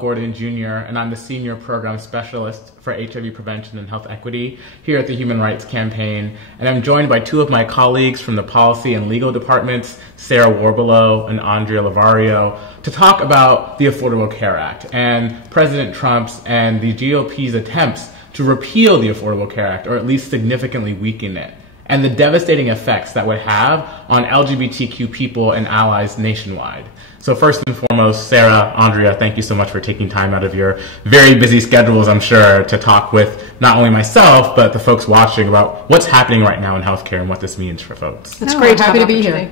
Gordon Jr., and I'm the Senior Program Specialist for HIV Prevention and Health Equity here at the Human Rights Campaign. And I'm joined by two of my colleagues from the Policy and Legal Departments, Sarah Warbelow and Andrea Lavario, to talk about the Affordable Care Act and President Trump's and the GOP's attempts to repeal the Affordable Care Act, or at least significantly weaken it, and the devastating effects that would have on LGBTQ people and allies nationwide. So first and foremost, Sarah, Andrea, thank you so much for taking time out of your very busy schedules, I'm sure, to talk with not only myself, but the folks watching about what's happening right now in healthcare and what this means for folks. It's great. Happy to be here.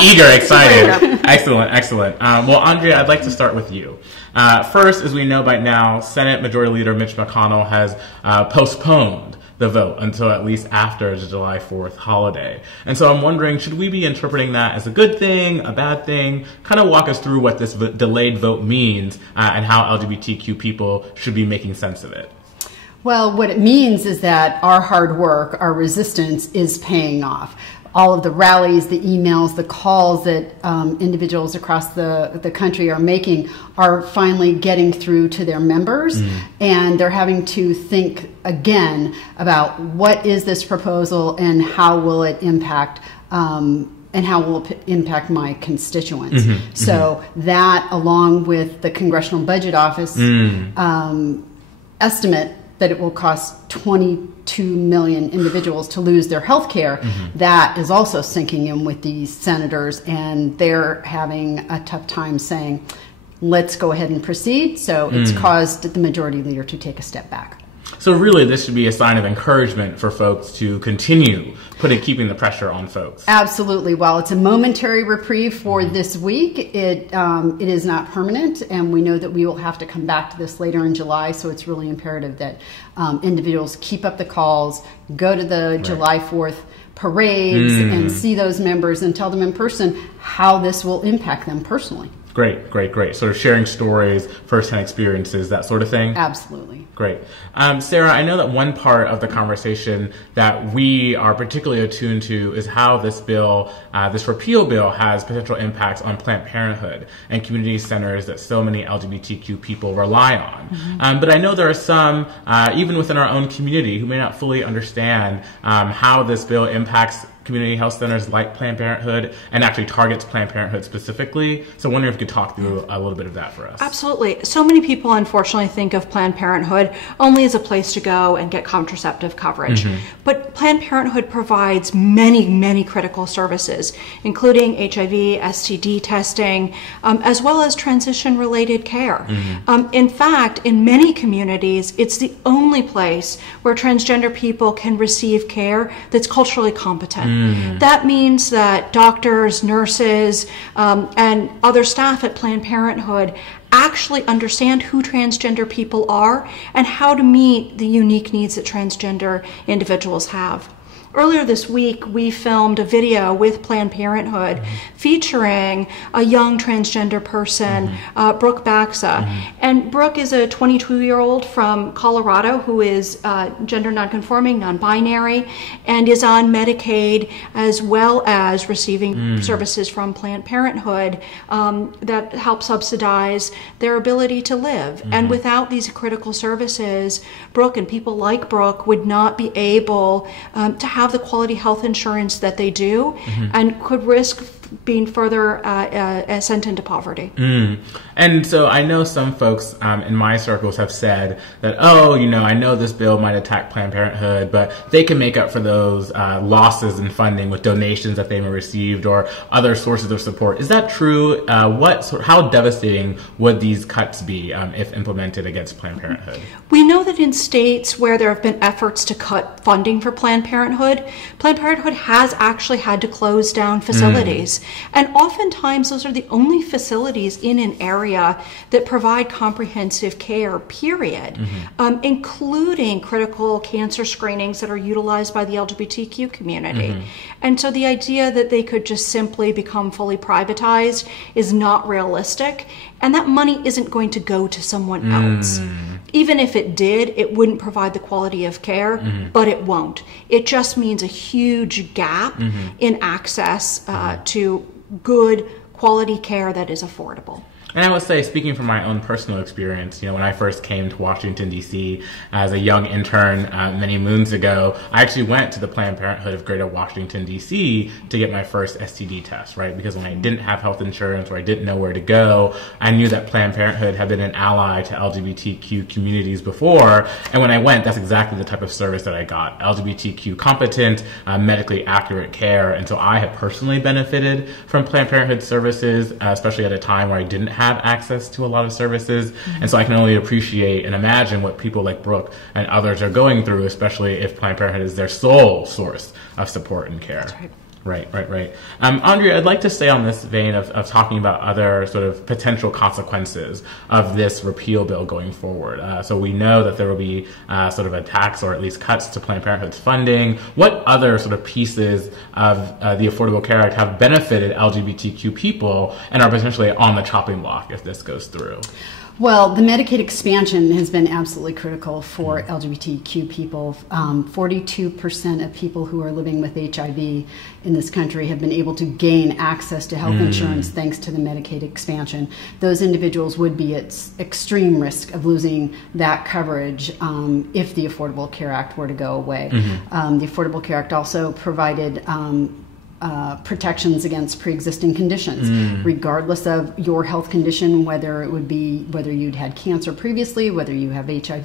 Eager, excited. Excellent, excellent. Well, Andrea, I'd like to start with you. First, as we know by now, Senate Majority Leader Mitch McConnell has postponed the vote until at least after the July 4th holiday. And so I'm wondering, should we be interpreting that as a good thing, a bad thing? Kind of walk us through what this delayed vote means and how LGBTQ people should be making sense of it. Well, what it means is that our hard work, our resistance is paying off. All of the rallies, the emails, the calls that individuals across the country are making are finally getting through to their members, and they're having to think again about what is this proposal and how will it impact and how will it impact my constituents. So that, along with the Congressional Budget Office estimate that it will cost 22 million individuals to lose their health care, that is also sinking in with these senators, and they're having a tough time saying, let's go ahead and proceed. So it's caused the majority leader to take a step back. So really, this should be a sign of encouragement for folks to continue keeping the pressure on folks. Absolutely. While it's a momentary reprieve for this week, it is not permanent, and we know that we will have to come back to this later in July. So it's really imperative that individuals keep up the calls, go to the July 4th parades, and see those members and tell them in person how this will impact them personally. Great, great, great. Sort of sharing stories, firsthand experiences, that sort of thing? Absolutely. Great. Sarah, I know that one part of the conversation that we are particularly attuned to is how this bill, this repeal bill, has potential impacts on Planned Parenthood and community centers that so many LGBTQ people rely on. But I know there are some, even within our own community, who may not fully understand how this bill impacts community health centers like Planned Parenthood and actually targets Planned Parenthood specifically. So I wonder if you could talk through a little bit of that for us. Absolutely. So many people unfortunately think of Planned Parenthood only as a place to go and get contraceptive coverage. But Planned Parenthood provides many, many critical services, including HIV, STD testing, as well as transition-related care. In fact, in many communities, it's the only place where transgender people can receive care that's culturally competent. That means that doctors, nurses, and other staff at Planned Parenthood actually understand who transgender people are and how to meet the unique needs that transgender individuals have. Earlier this week, we filmed a video with Planned Parenthood featuring a young transgender person, Brooke Baxa. And Brooke is a 22-year-old from Colorado who is gender nonconforming, non-binary, and is on Medicaid as well as receiving services from Planned Parenthood that help subsidize their ability to live. And without these critical services, Brooke and people like Brooke would not be able to have the quality health insurance that they do, and could risk being further sent into poverty. And so I know some folks in my circles have said that, oh, you know, I know this bill might attack Planned Parenthood, but they can make up for those losses in funding with donations that they may received or other sources of support. Is that true? How devastating would these cuts be if implemented against Planned Parenthood? We know that in states where there have been efforts to cut funding for Planned Parenthood has actually had to close down facilities. And oftentimes those are the only facilities in an area that provide comprehensive care, period, including critical cancer screenings that are utilized by the LGBTQ community. And so the idea that they could just simply become fully privatized is not realistic, and that money isn't going to go to someone else. Even if it did, it wouldn't provide the quality of care, but it won't. It just means a huge gap in access to good quality care that is affordable. And I would say, speaking from my own personal experience, when I first came to Washington, D.C. as a young intern many moons ago, I actually went to the Planned Parenthood of Greater Washington, D.C. to get my first STD test, right? Because when I didn't have health insurance or I didn't know where to go, I knew that Planned Parenthood had been an ally to LGBTQ communities before. And when I went, that's exactly the type of service that I got. LGBTQ competent, medically accurate care. And so I have personally benefited from Planned Parenthood services, especially at a time where I didn't have access to a lot of services. And so I can only appreciate and imagine what people like Brooke and others are going through, especially if Planned Parenthood is their sole source of support and care. That's right. Right. Andrea, I'd like to stay on this vein of talking about other sort of potential consequences of this repeal bill going forward. So we know that there will be sort of a tax or at least cuts to Planned Parenthood's funding. What other sort of pieces of the Affordable Care Act have benefited LGBTQ people and are potentially on the chopping block if this goes through? Well, the Medicaid expansion has been absolutely critical for LGBTQ people. 42% of people who are living with HIV in this country have been able to gain access to health insurance thanks to the Medicaid expansion. Those individuals would be at extreme risk of losing that coverage if the Affordable Care Act were to go away. The Affordable Care Act also provided protections against pre-existing conditions, regardless of your health condition, whether you'd had cancer previously, whether you have HIV,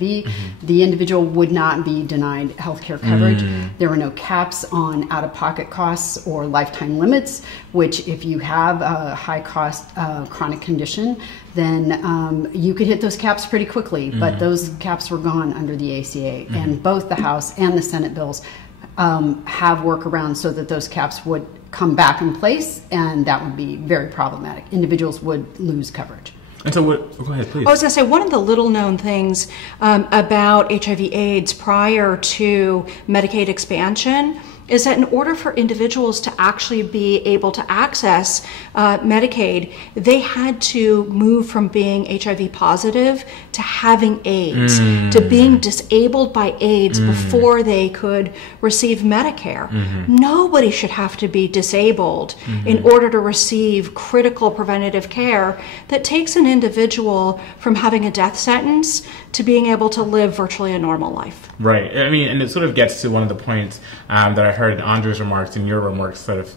the individual would not be denied health care coverage. There were no caps on out-of-pocket costs or lifetime limits, which if you have a high-cost chronic condition, then you could hit those caps pretty quickly, but those caps were gone under the ACA, and both the House and the Senate bills have workarounds so that those caps would come back in place, and that would be very problematic. Individuals would lose coverage. And so, go ahead, please. I was going to say, one of the little known things about HIV/AIDS prior to Medicaid expansion is that in order for individuals to actually be able to access Medicaid, they had to move from being HIV positive to having AIDS, to being disabled by AIDS before they could receive Medicare. Nobody should have to be disabled in order to receive critical preventative care that takes an individual from having a death sentence to being able to live virtually a normal life. Right. I mean, and it sort of gets to one of the points that I heard in Andrea's remarks and your remarks sort of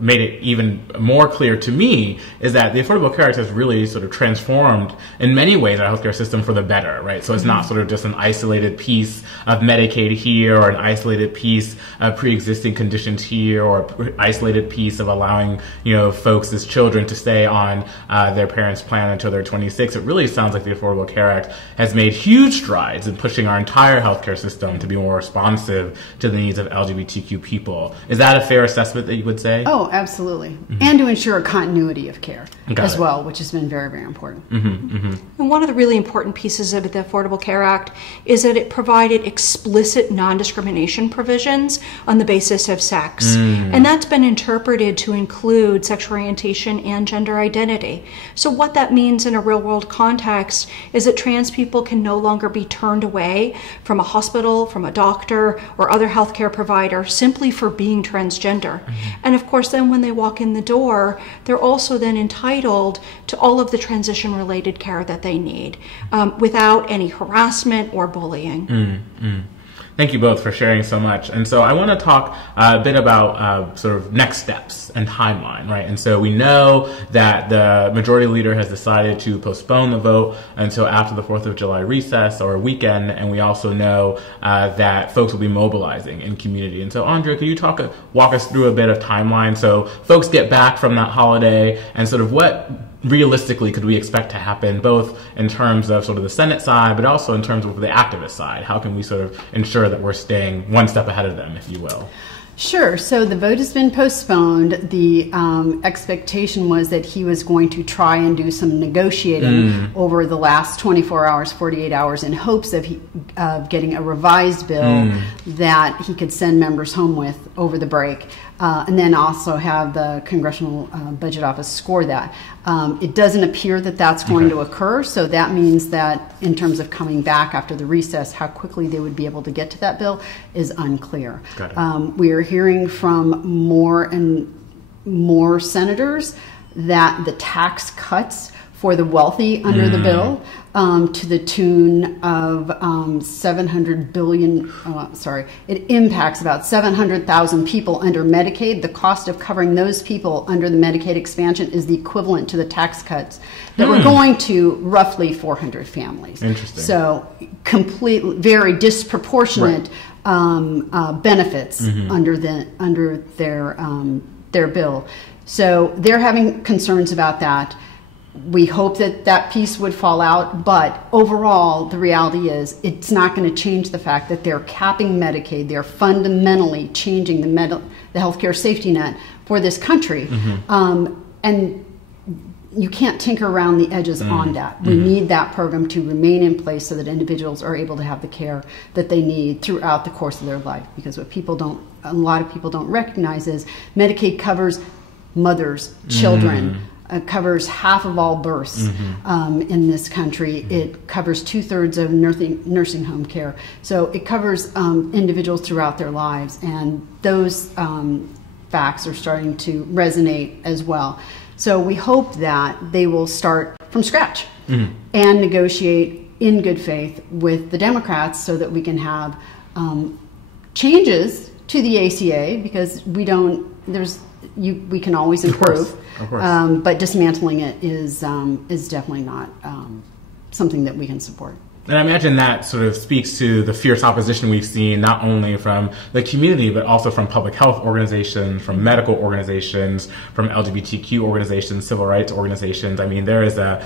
made it even more clear to me, is that the Affordable Care Act has really sort of transformed in many ways our healthcare system for the better, right? So it's not sort of just an isolated piece of Medicaid here, or an isolated piece of pre-existing conditions here, or an isolated piece of allowing, folks as children to stay on their parents' plan until they're 26. It really sounds like the Affordable Care Act has made huge strides in pushing our entire healthcare system to be more responsive to the needs of LGBTQ people. Is that a fair assessment that you would say? Oh, absolutely. And to ensure a continuity of care as well, which has been very, very important. And one of the really important pieces of the Affordable Care Act is that it provided explicit non-discrimination provisions on the basis of sex. And that's been interpreted to include sexual orientation and gender identity. So what that means in a real-world context is that trans people can no longer be turned away from a hospital, from a doctor, or other healthcare provider simply for being transgender. And of course, then when they walk in the door, they're also then entitled to all of the transition-related care that they need without any harassment or bullying. Thank you both for sharing so much. And so I want to talk a bit about sort of next steps and timeline, right? And so we know that the majority leader has decided to postpone the vote until after the 4th of July recess or weekend. And we also know that folks will be mobilizing in community. And so, Andrea, could you walk us through a bit of timeline so folks get back from that holiday, and sort of what realistically could we expect to happen, both in terms of sort of the Senate side, but also in terms of the activist side? How can we sort of ensure that we're staying one step ahead of them, if you will? Sure. So the vote has been postponed. The expectation was that he was going to try and do some negotiating over the last 24 hours, 48 hours, in hopes of getting a revised bill that he could send members home with over the break. And then also have the Congressional Budget Office score that. It doesn't appear that that's going to occur, so that means that in terms of coming back after the recess, how quickly they would be able to get to that bill is unclear. We are hearing from more and more senators that the tax cuts for the wealthy under the bill to the tune of 700 billion, it impacts about 700,000 people under Medicaid. The cost of covering those people under the Medicaid expansion is the equivalent to the tax cuts that we're going to roughly 400 families. Interesting. So very disproportionate benefits under their bill. So they're having concerns about that. We hope that piece would fall out, but overall, the reality is it's not going to change the fact that they're capping Medicaid. They're fundamentally changing the healthcare safety net for this country. And you can't tinker around the edges on that. We need that program to remain in place so that individuals are able to have the care that they need throughout the course of their life. Because what a lot of people don't recognize is Medicaid covers mothers, children, covers half of all births in this country. It covers 2/3 of nursing home care. So it covers individuals throughout their lives, and those facts are starting to resonate as well. So we hope that they will start from scratch and negotiate in good faith with the Democrats so that we can have changes to the ACA, because we can always improve. Of course. But dismantling it is definitely not something that we can support. And I imagine that sort of speaks to the fierce opposition we've seen, not only from the community, but also from public health organizations, from medical organizations, from LGBTQ organizations, civil rights organizations. I mean, there is a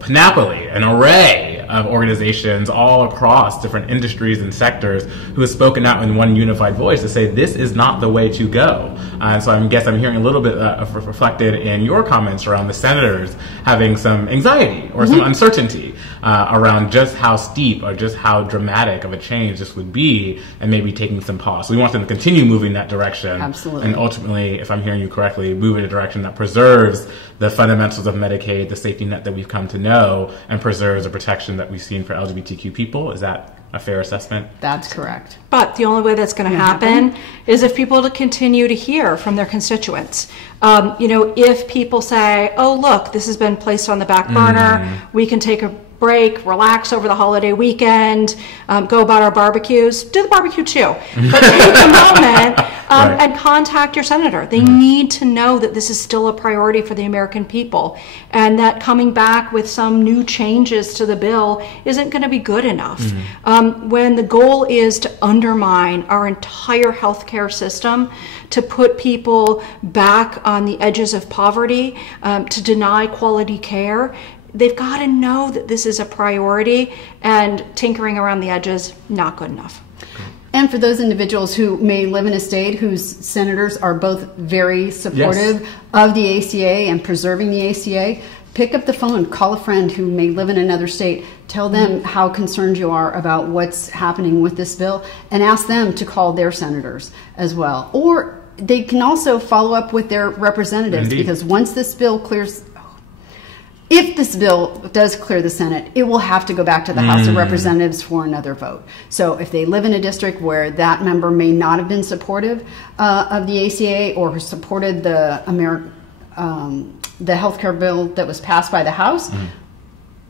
panoply, an array of organizations all across different industries and sectors who have spoken out in one unified voice to say this is not the way to go. So I guess I'm hearing a little bit reflected in your comments around the senators having some anxiety or some uncertainty around just how steep or just how dramatic of a change this would be, and maybe taking some pause. So we want them to continue moving that direction. Absolutely. And ultimately, if I'm hearing you correctly, move in a direction that preserves the fundamentals of Medicaid, the safety net that we've come to know, and preserves the protection that we've seen for LGBTQ people. Is that a fair assessment? That's correct. But the only way that's going to happen is if people continue to hear from their constituents. If people say, oh, look, this has been placed on the back burner, we can take a break, relax over the holiday weekend, go about our barbecues, do the barbecue too. But take a moment and contact your senator. They need to know that this is still a priority for the American people, and that coming back with some new changes to the bill isn't going to be good enough. When the goal is to undermine our entire healthcare system, to put people back on the edges of poverty, to deny quality care, they've got to know that this is a priority, and tinkering around the edges, not good enough. And for those individuals who may live in a state whose senators are both very supportive of the ACA and preserving the ACA, pick up the phone, call a friend who may live in another state, tell them how concerned you are about what's happening with this bill, and ask them to call their senators as well. Or they can also follow up with their representatives, because once this bill clears... If this bill does clear the Senate, it will have to go back to the House of Representatives for another vote. So if they live in a district where that member may not have been supportive of the ACA or supported the health care bill that was passed by the House,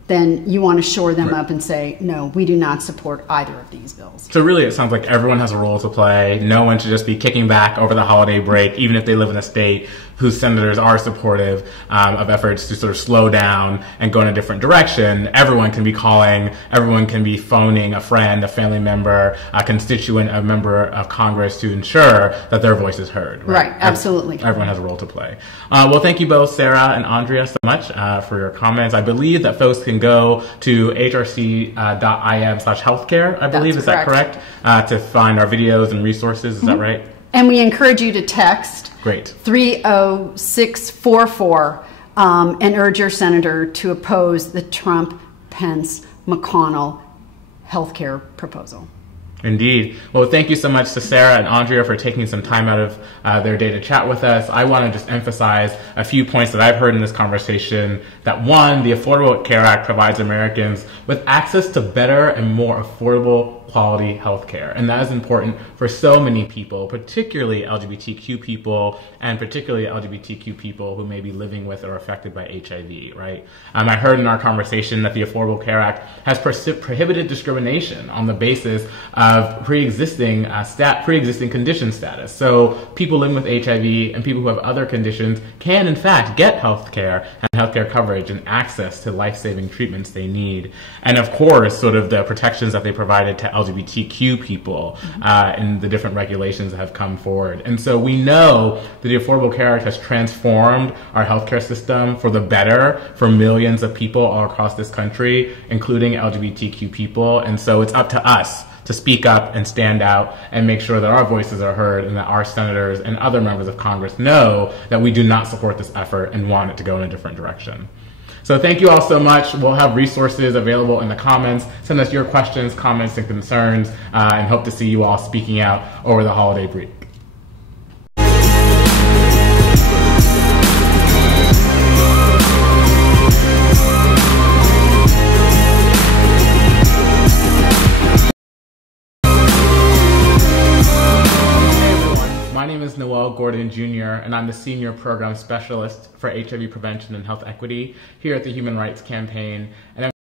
then you want to shore them up and say, no, we do not support either of these bills. So really, it sounds like everyone has a role to play. No one should just be kicking back over the holiday break, even if they live in a state whose senators are supportive of efforts to sort of slow down and go in a different direction. Everyone can be calling, everyone can be phoning a friend, a family member, a constituent, a member of Congress to ensure that their voice is heard. Right, absolutely. Everyone has a role to play. Well, thank you both, Sarah and Andrea, so much for your comments. I believe that folks can go to hrc.im/healthcare, I believe. Is that correct? To find our videos and resources. Is that right? And we encourage you to text 30644 and urge your senator to oppose the Trump, Pence, McConnell healthcare proposal. Indeed. Well, thank you so much to Sarah and Andrea for taking some time out of their day to chat with us. I want to just emphasize a few points that I've heard in this conversation. That one, the Affordable Care Act provides Americans with access to better and more affordable quality health care. And that is important for so many people, particularly LGBTQ people, and particularly LGBTQ people who may be living with or affected by HIV, right? I heard in our conversation that the Affordable Care Act has prohibited discrimination on the basis of pre-existing condition status. So people living with HIV and people who have other conditions can, in fact, get health care and health care coverage and access to life-saving treatments they need. And of course, sort of the protections that they provided to LGBTQ people in the different regulations that have come forward. And so we know that the Affordable Care Act has transformed our healthcare system for the better for millions of people all across this country, including LGBTQ people. And so it's up to us to speak up and stand out and make sure that our voices are heard and that our senators and other members of Congress know that we do not support this effort and want it to go in a different direction. So thank you all so much. We'll have resources available in the comments. Send us your questions, comments, and concerns, and hope to see you all speaking out over the holiday break. My name is Noel Gordon Jr., and I'm the Senior Program Specialist for HIV Prevention and Health Equity here at the Human Rights Campaign. And